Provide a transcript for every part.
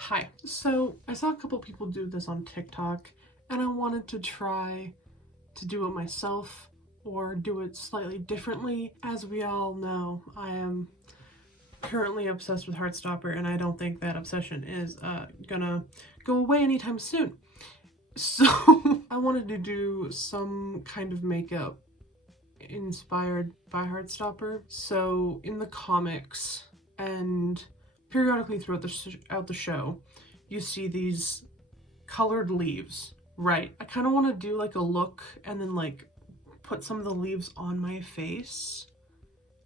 Hi. So I saw a couple people do this on TikTok and I wanted to try to do it myself or do it slightly differently. As we all know, I am currently obsessed with Heartstopper and I don't think that obsession is gonna go away anytime soon. So I wanted to do some kind of makeup inspired by Heartstopper. So in the comics and periodically throughout the show, you see these colored leaves, right? I kind of want to do like a look and then like put some of the leaves on my face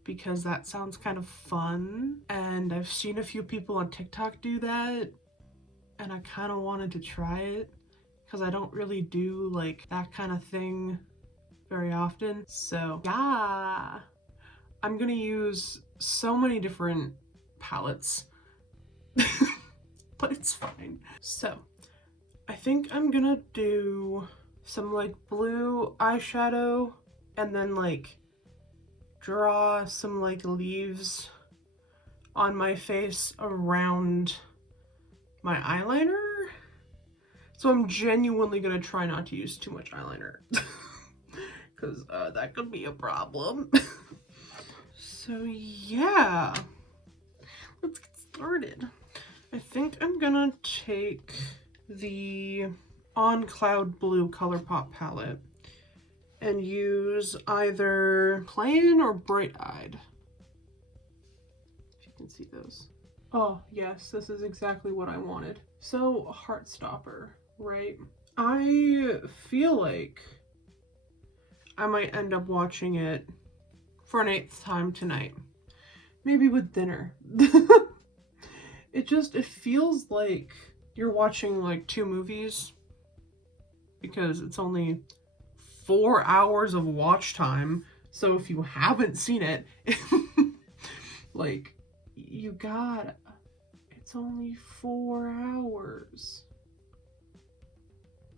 because that sounds kind of fun. And I've seen a few people on TikTok do that and I kind of wanted to try it because I don't really do like that kind of thing very often. So yeah, I'm gonna use so many different palettes, but it's fine. So I think I'm gonna do some like blue eyeshadow and then like draw some like leaves on my face around my eyeliner. So I'm genuinely gonna try not to use too much eyeliner because that could be a problem. So yeah, let's get started. I think I'm gonna take the On Cloud Blue ColourPop palette and use either Plain or Bright Eyed. If you can see those. Oh yes, this is exactly what I wanted. So Heartstopper, right? I feel like I might end up watching it for an 8th time tonight. Maybe with dinner. It feels like you're watching like 2 movies because it's only 4 hours of watch time. So if you haven't seen it, like it's only 4 hours.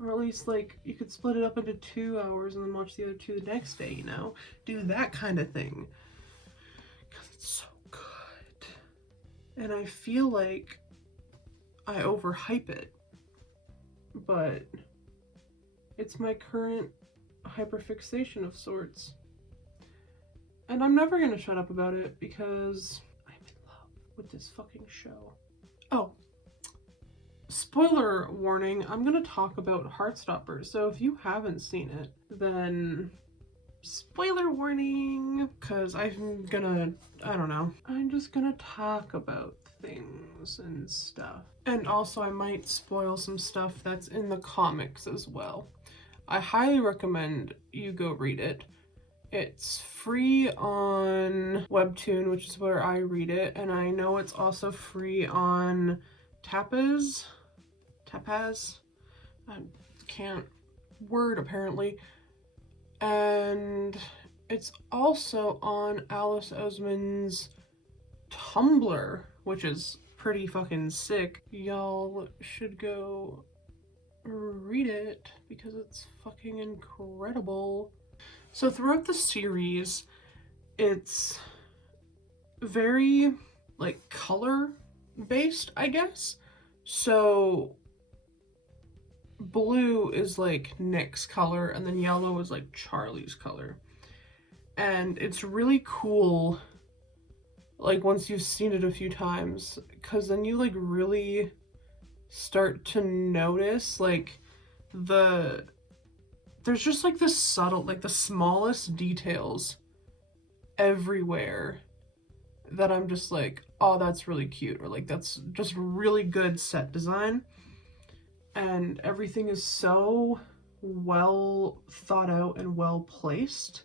Or at least like you could split it up into 2 hours and then watch the other 2 the next day, you know? Do that kind of thing. Because it's so good. And I feel like I overhype it. But it's my current hyperfixation of sorts. And I'm never gonna shut up about it because I'm in love with this fucking show. Oh, spoiler warning, I'm gonna talk about Heartstopper. So if you haven't seen it, then spoiler warning, because I'm just gonna talk about things and stuff. And also I might spoil some stuff that's in the comics as well. I highly recommend you go read it. It's free on Webtoon, which is where I read it, and I know it's also free on Tapaz. I can't word apparently. And it's also on Alice Oseman's Tumblr, which is pretty fucking sick. Y'all should go read it because it's fucking incredible. So throughout the series, it's very like color based, I guess. So blue is like Nick's color and then yellow is like Charlie's color. And it's really cool like once you've seen it a few times, because then you like really start to notice like there's just like the subtle, like the smallest details everywhere that I'm just like, oh, that's really cute, or like that's just really good set design. And everything is so well thought out and well placed.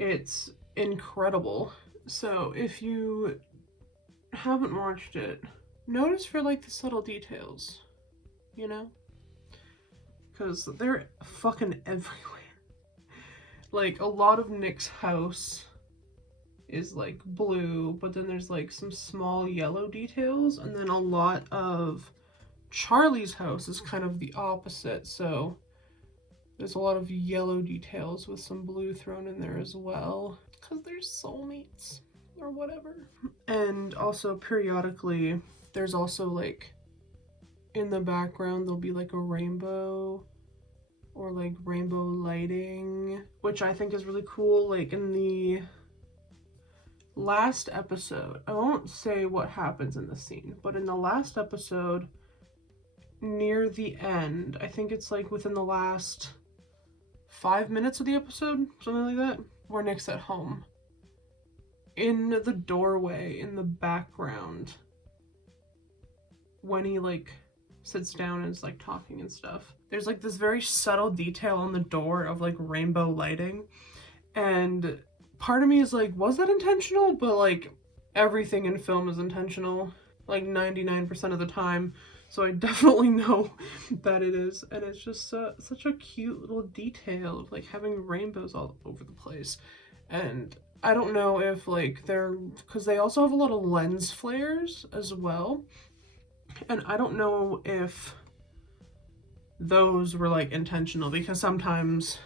It's incredible. So if you haven't watched it, notice for like the subtle details, you know? Because they're fucking everywhere. Like a lot of Nick's house is like blue, but then there's like some small yellow details, and then a lot of Charlie's house is kind of the opposite, so there's a lot of yellow details with some blue thrown in there as well, because they're soulmates or whatever. And also periodically there's also like in the background there'll be like a rainbow or like rainbow lighting, which I think is really cool. Like in the last episode, I won't say what happens in the scene, but in the last episode, near the end, I think it's like within the last 5 minutes of the episode, something like that, where Nick's at home. In the doorway, in the background, when he like sits down and is like talking and stuff, there's like this very subtle detail on the door of like rainbow lighting, and part of me is like, was that intentional? But like everything in film is intentional, like 99% of the time, so I definitely know that it is. And it's just such a cute little detail of like having rainbows all over the place. And I don't know if like because they also have a lot of lens flares as well, and I don't know if those were like intentional, because sometimes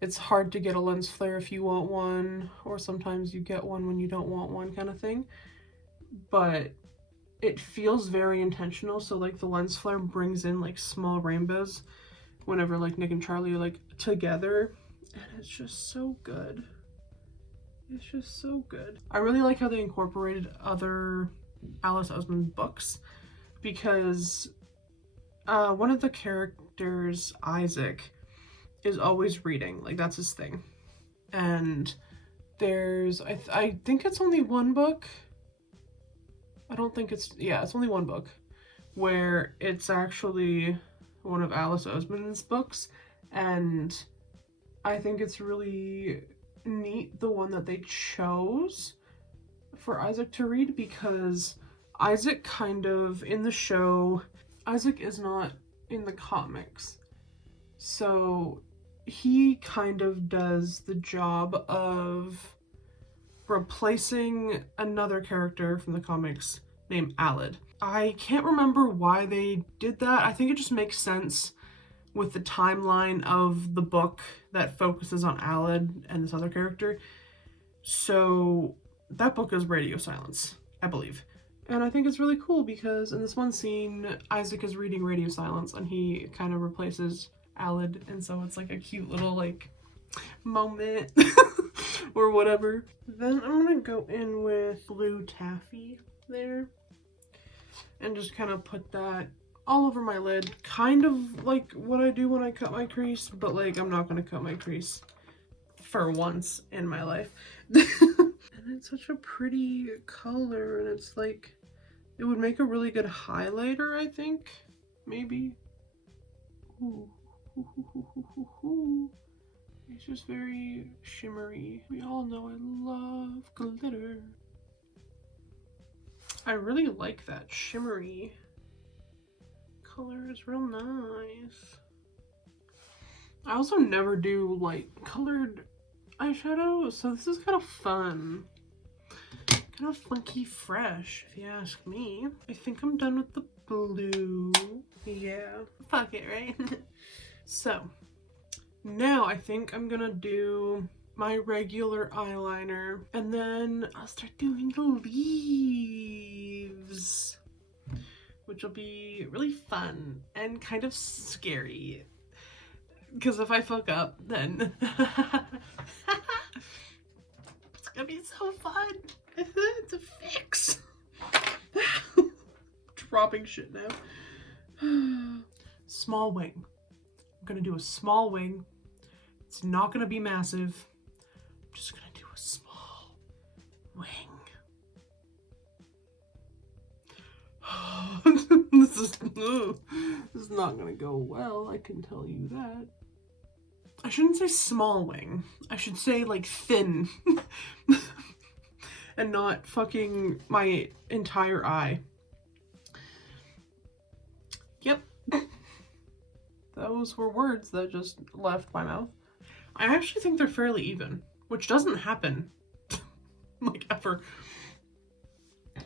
it's hard to get a lens flare if you want one, or sometimes you get one when you don't want one, kind of thing. But it feels very intentional. So like the lens flare brings in like small rainbows whenever like Nick and Charlie are like together, and it's just so good. It's just so good. I really like how they incorporated other Alice Oseman books, because one of the characters, Isaac, is always reading. Like that's his thing. And there's I think it's only one book. I don't think it's only one book where it's actually one of Alice Oseman's books, and I think it's really neat, the one that they chose for Isaac to read, because Isaac kind of, in the show, Isaac is not in the comics, so he kind of does the job of replacing another character from the comics named Aled. I can't remember why they did that. I think it just makes sense with the timeline of the book that focuses on Aled and this other character. So that book is Radio Silence, I believe. And I think it's really cool because in this one scene, Isaac is reading Radio Silence and he kind of replaces Aled, and so it's like a cute little like moment or whatever. Then I'm gonna go in with blue taffy there and just kind of put that all over my lid, kind of like what I do when I cut my crease, but like I'm not gonna cut my crease for once in my life. And it's such a pretty color, and it's like, it would make a really good highlighter, I think, maybe. Ooh. It's just very shimmery. We all know I love glitter. I really like that shimmery color. It's real nice. I also never do light colored eyeshadow, so this is kind of fun. Kind of funky fresh, if you ask me. I think I'm done with the blue. Yeah, fuck it, right? So, now I think I'm gonna do my regular eyeliner, and then I'll start doing the leaves, which will be really fun and kind of scary, because if I fuck up, then it's gonna be so fun to fix. Dropping shit now. Small wing. I'm gonna do a small wing. It's not gonna be massive. I'm just gonna do a small wing. This is not gonna go well, I can tell you that. I shouldn't say small wing. I should say like thin. And not fucking my entire eye. Yep. Those were words that just left my mouth. I actually think they're fairly even, which doesn't happen like ever.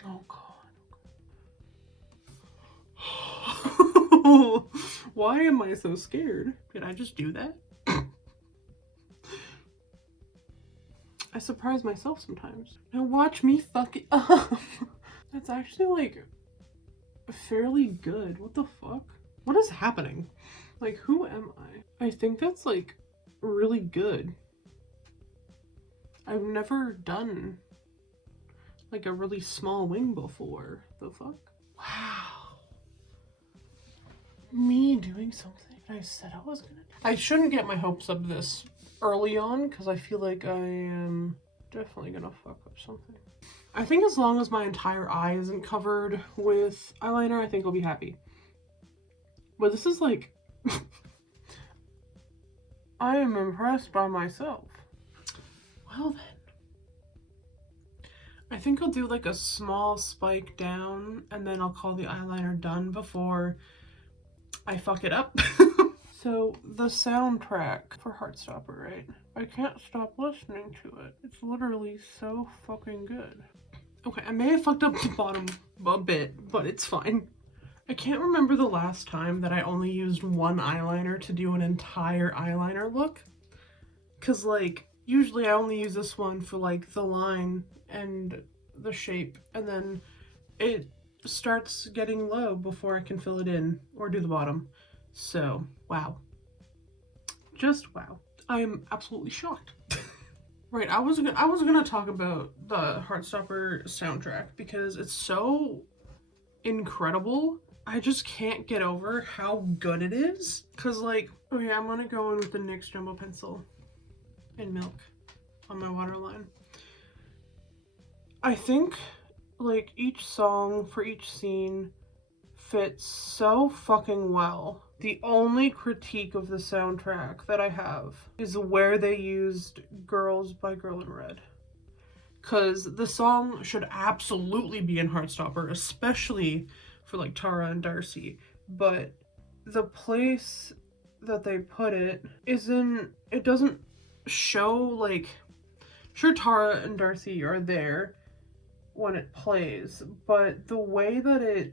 Oh god. Why am I so scared? Did I just do that? I surprise myself sometimes. Now watch me fuck it up. That's actually like fairly good. What the fuck? What is happening? Like, who am I? I think that's like really good. I've never done like a really small wing before. The fuck? Wow. Me doing something I said I was gonna do. I shouldn't get my hopes up this early on because I feel like I am definitely gonna fuck up something. I think as long as my entire eye isn't covered with eyeliner, I think I'll be happy. But this is like... I am impressed by myself. Well then. I think I'll do like a small spike down and then I'll call the eyeliner done before I fuck it up. So the soundtrack for Heartstopper, right? I can't stop listening to it. It's literally so fucking good. Okay, I may have fucked up the bottom a bit, but it's fine. I can't remember the last time that I only used one eyeliner to do an entire eyeliner look. Cause like, usually I only use this one for like the line and the shape, and then it starts getting low before I can fill it in or do the bottom. So, wow. Just wow. I am absolutely shocked. Right, I was gonna talk about the Heartstopper soundtrack because it's so incredible. I just can't get over how good it is. Cause like, okay, I'm gonna go in with the NYX Jumbo Pencil in Milk on my waterline. I think like each song for each scene fits so fucking well. The only critique of the soundtrack that I have is where they used Girls by Girl in Red. Cause the song should absolutely be in Heartstopper, especially for like Tara and Darcy. But the place that they put it doesn't show like, sure Tara and Darcy are there when it plays, but the way that it,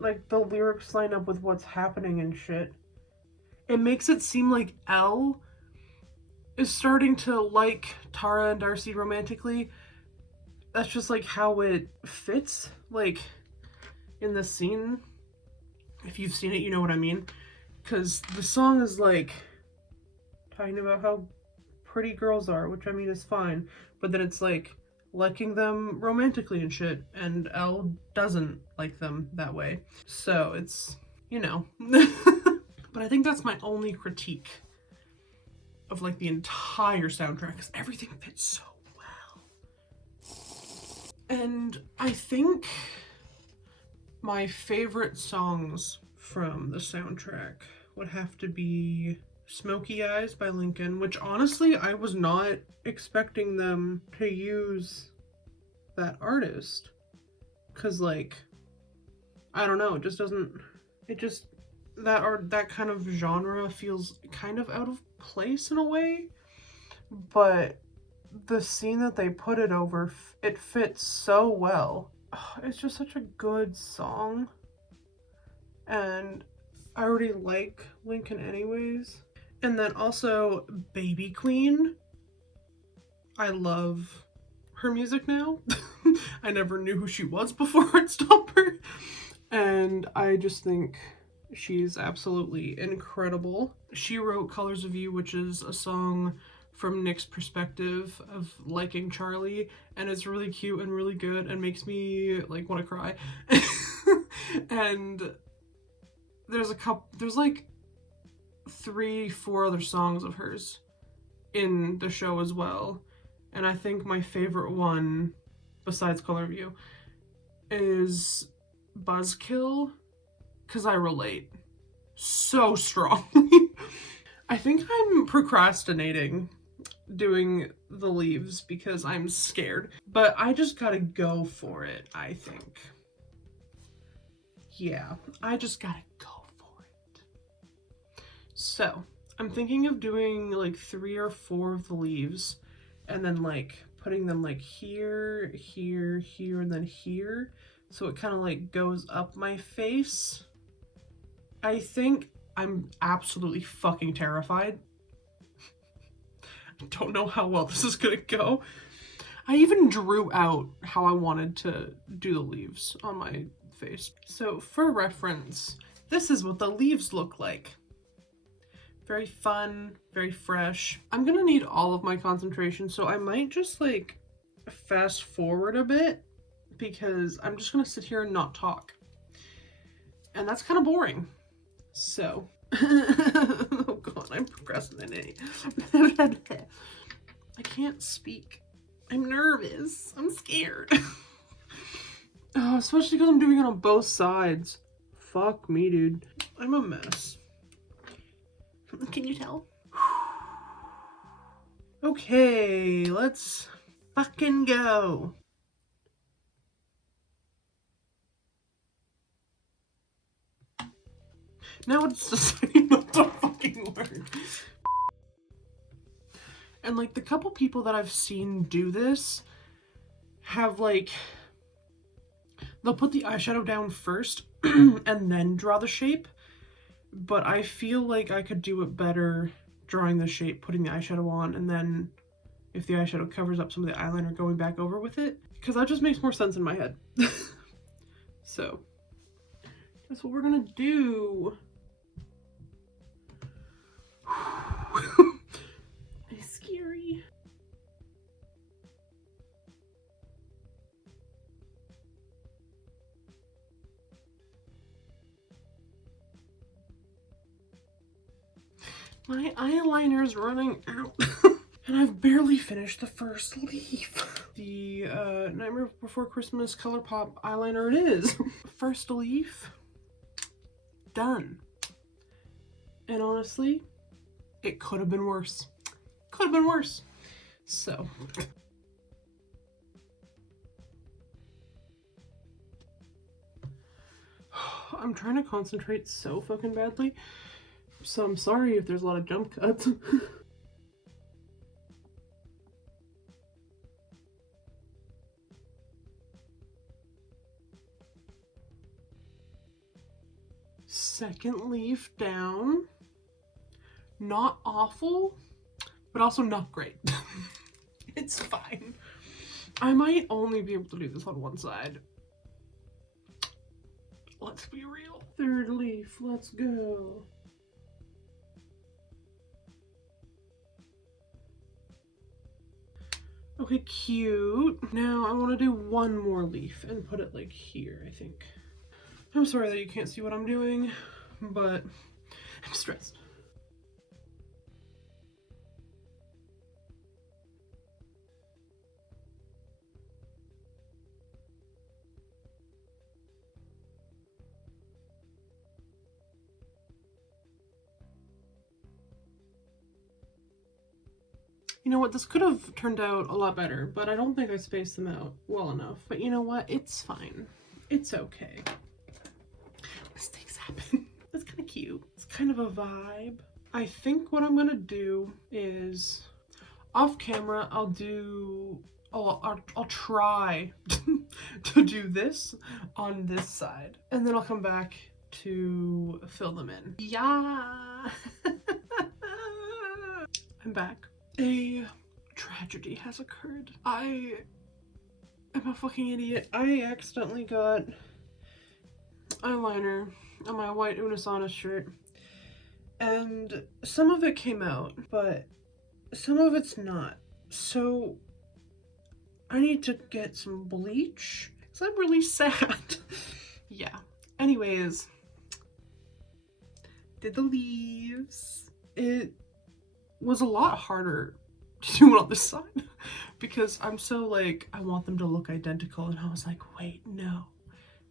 like the lyrics line up with what's happening and shit, it makes it seem like Elle is starting to like Tara and Darcy romantically. That's just like how it fits, like in the scene. If you've seen it, you know what I mean. Because the song is like talking about how pretty girls are, which I mean is fine, but then it's like liking them romantically and shit, and Elle doesn't like them that way. So it's, you know. But I think that's my only critique of like the entire soundtrack, because everything fits so well. And I think my favorite songs from the soundtrack would have to be Smoky Eyes by Lincoln, which honestly I was not expecting them to use that artist, because like, I don't know, that kind of genre feels kind of out of place in a way, but the scene that they put it over, it fits so well. It's just such a good song, and I already like Lincoln anyways. And then also Baby Queen. I love her music now. I never knew who she was before Heartstopper, and I just think she's absolutely incredible. She wrote Colors of You, which is a song from Nick's perspective of liking Charlie, and it's really cute and really good and makes me like want to cry. And there's like 3-4 other songs of hers in the show as well, and I think my favorite one besides Color of You is Buzzkill, because I relate so strongly. I think I'm procrastinating doing the leaves because I'm scared, but I just gotta go for it, I think. Yeah, I just gotta go for it. So, I'm thinking of doing like 3 or 4 of the leaves and then like putting them like here, here, here, and then here. So it kind of like goes up my face. I think I'm absolutely fucking terrified. I don't know how well this is gonna go. I even drew out how I wanted to do the leaves on my face. So for reference, this is what the leaves look like. Very fun, very fresh. I'm gonna need all of my concentration, so I might just like fast forward a bit because I'm just gonna sit here and not talk. And that's kind of boring. So, oh god, I'm procrastinating. I can't speak. I'm nervous. I'm scared. Oh, especially because I'm doing it on both sides. Fuck me, dude. I'm a mess. Can you tell? Okay, let's fucking go. Now it's deciding not to fucking work. And like the couple people that I've seen do this have like, they'll put the eyeshadow down first and then draw the shape. But I feel like I could do it better drawing the shape, putting the eyeshadow on, and then if the eyeshadow covers up some of the eyeliner, going back over with it. Because that just makes more sense in my head. So, that's what we're gonna do. It's scary. My eyeliner's running out. And I've barely finished the first leaf. The Nightmare Before Christmas ColourPop eyeliner it is. First leaf, done. And honestly, it could have been worse. Could have been worse. So. I'm trying to concentrate so fucking badly. So I'm sorry if there's a lot of jump cuts. Second leaf down. Not awful, but also not great. It's fine. I might only be able to do this on one side. Let's be real. Third leaf, let's go. Okay, cute. Now I want to do one more leaf and put it like here, I think. I'm sorry that you can't see what I'm doing, but I'm stressed. You know what, this could have turned out a lot better, but I don't think I spaced them out well enough. But you know what, it's fine. It's okay. Mistakes happen. That's kind of cute. It's kind of a vibe. I think what I'm gonna do is, off camera, I'll try to do this on this side. And then I'll come back to fill them in. Yeah! I'm back. A tragedy has occurred. I am a fucking idiot. I accidentally got eyeliner on my white Unisana shirt, and some of it came out, but some of it's not. So I need to get some bleach because I'm really sad. Yeah. Anyways, did the leaves. It was a lot harder to do it on this side because I'm so like, I want them to look identical, and I was like, wait, no.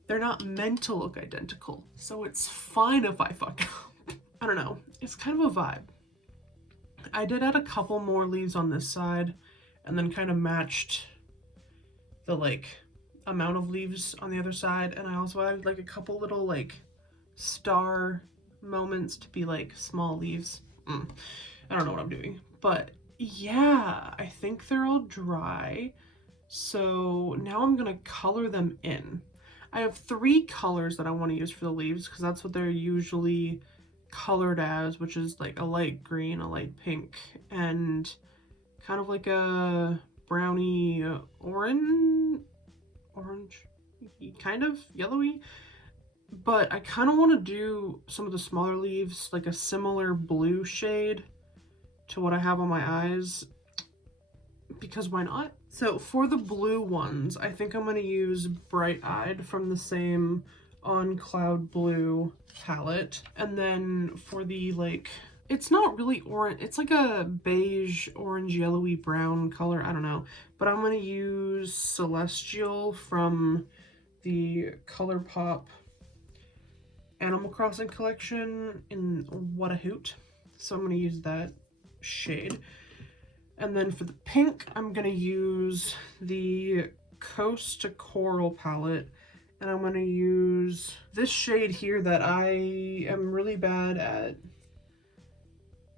They're not meant to look identical, so it's fine if I fuck up. I don't know, it's kind of a vibe. I did add a couple more leaves on this side and then kind of matched the like amount of leaves on the other side, and I also added like a couple little like star moments to be like small leaves. I don't know what I'm doing, but yeah, I think they're all dry. So now I'm gonna color them in. I have 3 colors that I want to use for the leaves because that's what they're usually colored as, which is like a light green, a light pink, and kind of like a brownie orange. kind of yellowy. But I kind of want to do some of the smaller leaves, like a similar blue shade to what I have on my eyes, because why not? So for the blue ones, I think I'm going to use Bright Eyed from the same On Cloud Blue palette. And then for the, like, it's not really orange, it's like a beige, orange, yellowy brown color, I don't know. But I'm going to use Celestial from the ColourPop Animal Crossing collection in What a Hoot. So I'm going to use that shade. And then for the pink, I'm going to use the Coast to Coral palette. And I'm going to use this shade here that I am really bad at.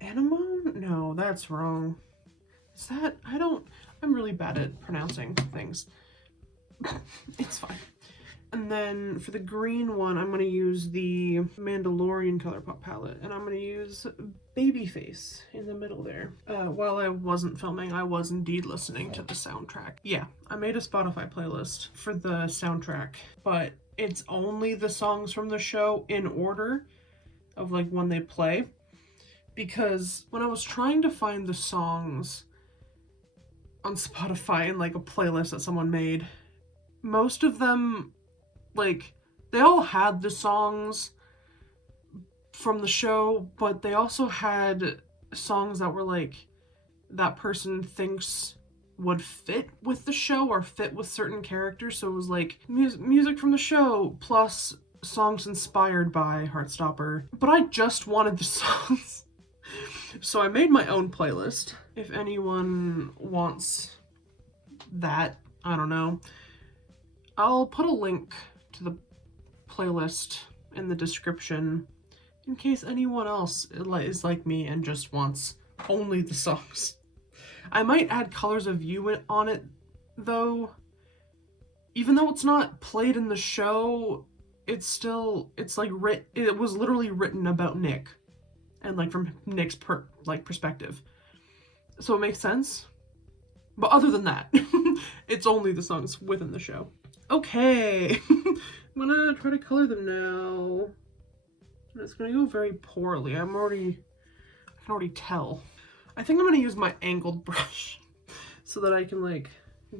Anemone? No, that's wrong. Is that? I'm really bad at pronouncing things. It's fine. And then for the green one, I'm going to use the Mandalorian ColourPop palette. And I'm going to use Babyface in the middle there. While I wasn't filming, I was indeed listening to the soundtrack. Yeah, I made a Spotify playlist for the soundtrack, but it's only the songs from the show in order of like when they play. Because when I was trying to find the songs on Spotify in like a playlist that someone made, most of them, like, they all had the songs from the show, but they also had songs that were like, that person thinks would fit with the show or fit with certain characters. So it was like music from the show plus songs inspired by Heartstopper. But I just wanted the songs. So I made my own playlist. If anyone wants that, I don't know. I'll put a link to the playlist in the description in case anyone else is like me and just wants only the songs. I might add Colors of You on it though. Even though it's not played in the show, it's like it was literally written about Nick and like from Nick's perspective. So it makes sense. But other than that, it's only the songs within the show. Okay, I'm gonna try to color them now. It's gonna go very poorly. I can already tell. I think I'm gonna use my angled brush so that I can like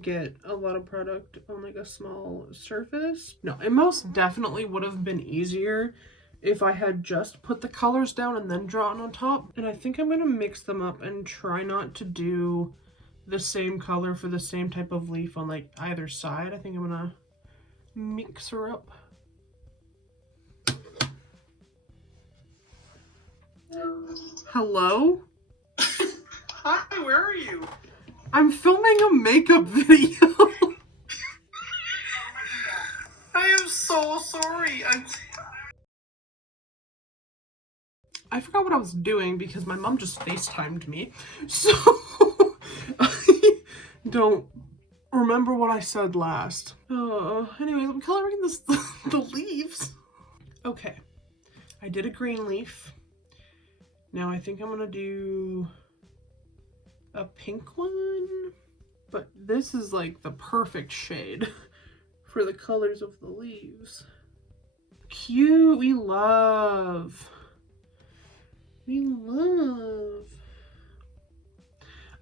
get a lot of product on like a small surface. No, it most definitely would have been easier if I had just put the colors down and then drawn on top. And I think I'm gonna mix them up and try not to do the same color for the same type of leaf on like either side. I think I'm gonna mix her up. Hello? Hi, where are you? I'm filming a makeup video. I am so sorry. I forgot what I was doing because my mom just FaceTimed me. So I don't remember what I said last. Anyways, I'm coloring the leaves. Okay, I did a green leaf. Now I think I'm gonna do a pink one, but this is like the perfect shade for the colors of the leaves. Cute, we love.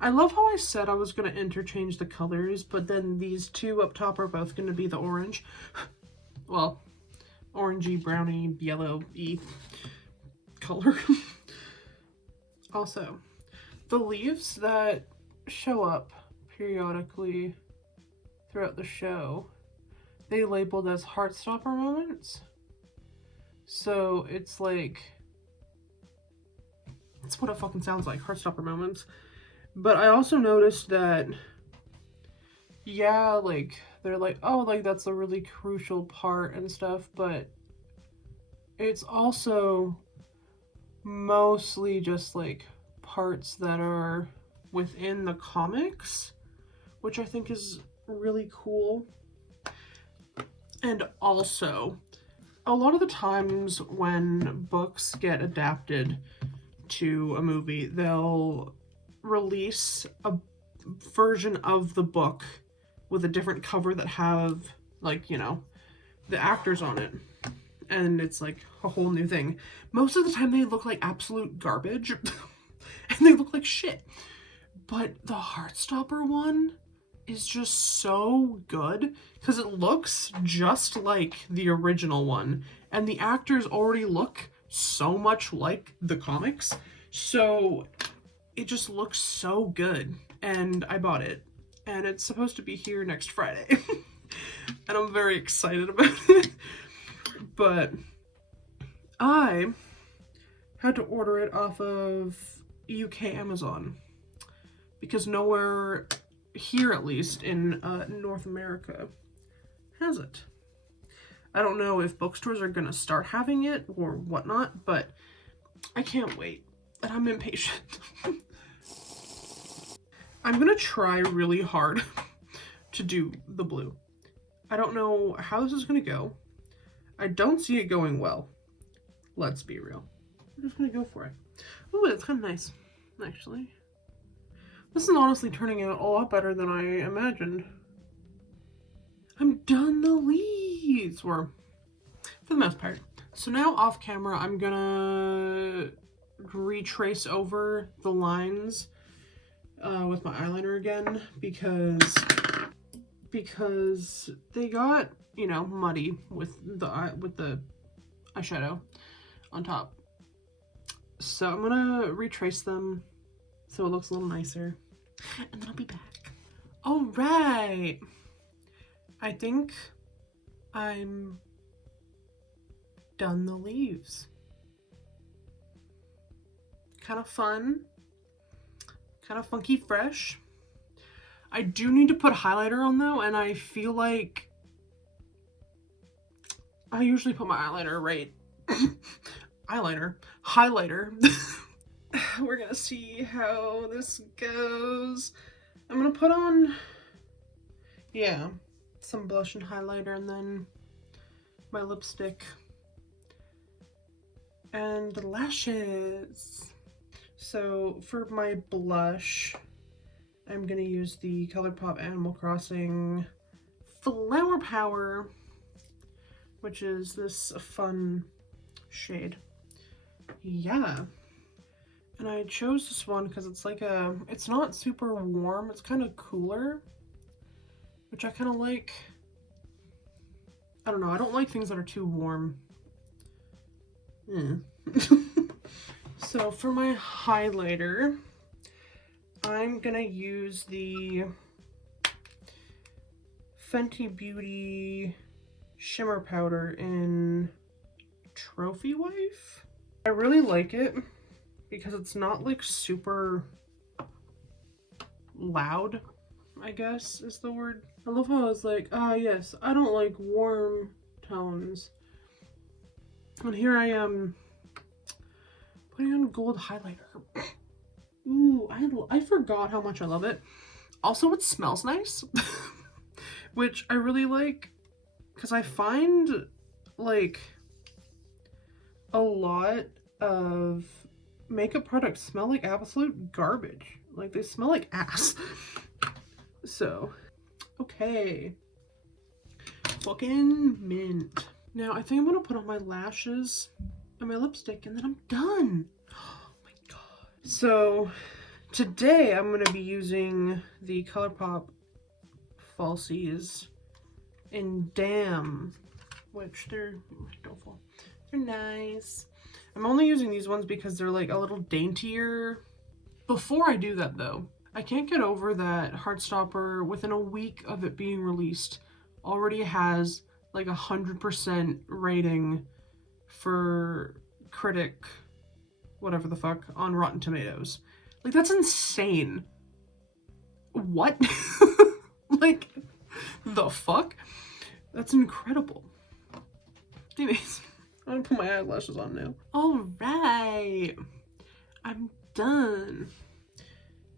I love how I said I was going to interchange the colors, but then these two up top are both going to be the orange. Well, orangey, browny, yellow-y color. Also, the leaves that show up periodically throughout the show, they labeled as Heartstopper moments. So it's like, that's what it fucking sounds like, Heartstopper moments. But I also noticed that, yeah, like, they're like, oh, like, that's a really crucial part and stuff, but it's also mostly just, like, parts that are within the comics, which I think is really cool. And also, a lot of the times when books get adapted to a movie, they'll release a version of the book with a different cover that have like, you know, the actors on it. And it's like a whole new thing. Most of the time they look like absolute garbage. And they look like shit. But the Heartstopper one is just so good because it looks just like the original one. And the actors already look so much like the comics. So it just looks so good. And I bought it. And it's supposed to be here next Friday. And I'm very excited about it. But I had to order it off of UK Amazon because nowhere here, at least in North America, has it. I don't know if bookstores are gonna start having it or whatnot, but I can't wait and I'm impatient. I'm gonna try really hard to do the blue. I don't know how this is gonna go. I don't see it going well. Let's be real. I'm just gonna go for it. Oh, that's kind of nice, actually. This is honestly turning out a lot better than I imagined. I'm done the leaves, or for the most part. So now off camera, I'm gonna retrace over the lines with my eyeliner again because they got, you know, muddy with the eyeshadow on top. So I'm gonna retrace them so it looks a little nicer, and then I'll be back. All right, I think I'm done the leaves. Kind of fun, kind of funky fresh. I do need to put highlighter on though, and I feel like I usually put my eyeliner right. Highlighter. We're gonna see how this goes. I'm gonna put on, yeah, some blush and highlighter, and then my lipstick and the lashes. So for my blush, I'm gonna use the ColourPop Animal Crossing Flower Power, which is this fun shade. Yeah. And I chose this one because it's like it's not super warm, it's kind of cooler, which I kind of like. I don't know, I don't like things that are too warm. So for my highlighter, I'm gonna use the Fenty Beauty Shimmer Powder in Trophy Wife. I really like it because it's not like super loud, I guess is the word. I love how it's like, yes, I don't like warm tones. And here I am putting on gold highlighter. Ooh, I forgot how much I love it. Also, it smells nice, which I really like because I find like a lot of makeup products smell like absolute garbage. Like they smell like ass. So, okay. Fucking mint. Now I think I'm gonna put on my lashes and my lipstick and then I'm done. Oh my god. So today I'm gonna be using the ColourPop falsies in Damn, which they're nice. I'm only using these ones because they're like a little daintier. Before I do that though, I can't get over that Heartstopper, within a week of it being released, already has like 100% rating for critic, whatever the fuck, on Rotten Tomatoes. Like, that's insane. What? Like, the fuck? That's incredible. Anyways, I'm gonna put my eyelashes on now. Alright, I'm done.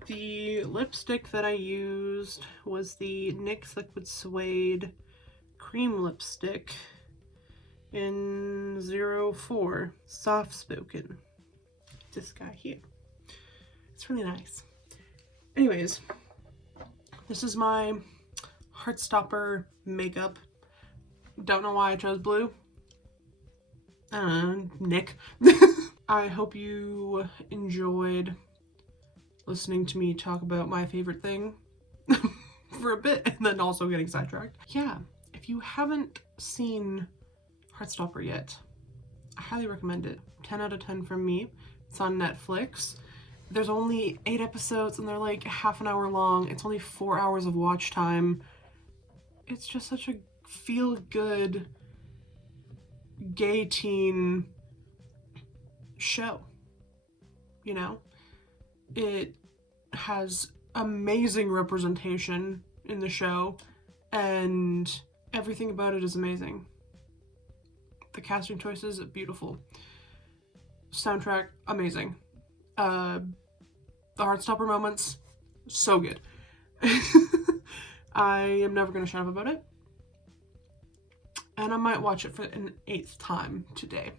The lipstick that I used was the NYX Liquid Suede Cream Lipstick in 04 Soft Spoken. This guy here. It's really nice. Anyways, this is my Heartstopper makeup. Don't know why I chose blue. Nick. I hope you enjoyed listening to me talk about my favorite thing for a bit and then also getting sidetracked. Yeah, if you haven't seen Heartstopper yet, I highly recommend it. 10 out of 10 from me. It's on Netflix. There's only 8 episodes and they're like half an hour long. It's only 4 hours of watch time. It's just such a feel-good gay teen show, you know? It has amazing representation in the show and everything about it is amazing. The casting choices are beautiful. Soundtrack, amazing. The Heartstopper moments, so good. I am never gonna shut up about it. And I might watch it for an 8th time today.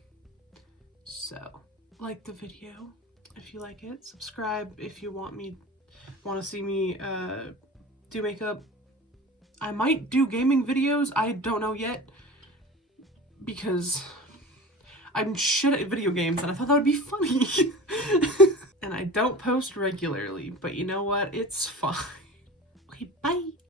So, like the video if you like it. Subscribe if you want to see me do makeup. I might do gaming videos, I don't know yet. Because I'm shit at video games and I thought that would be funny. And I don't post regularly, but you know what? It's fine. Okay, bye.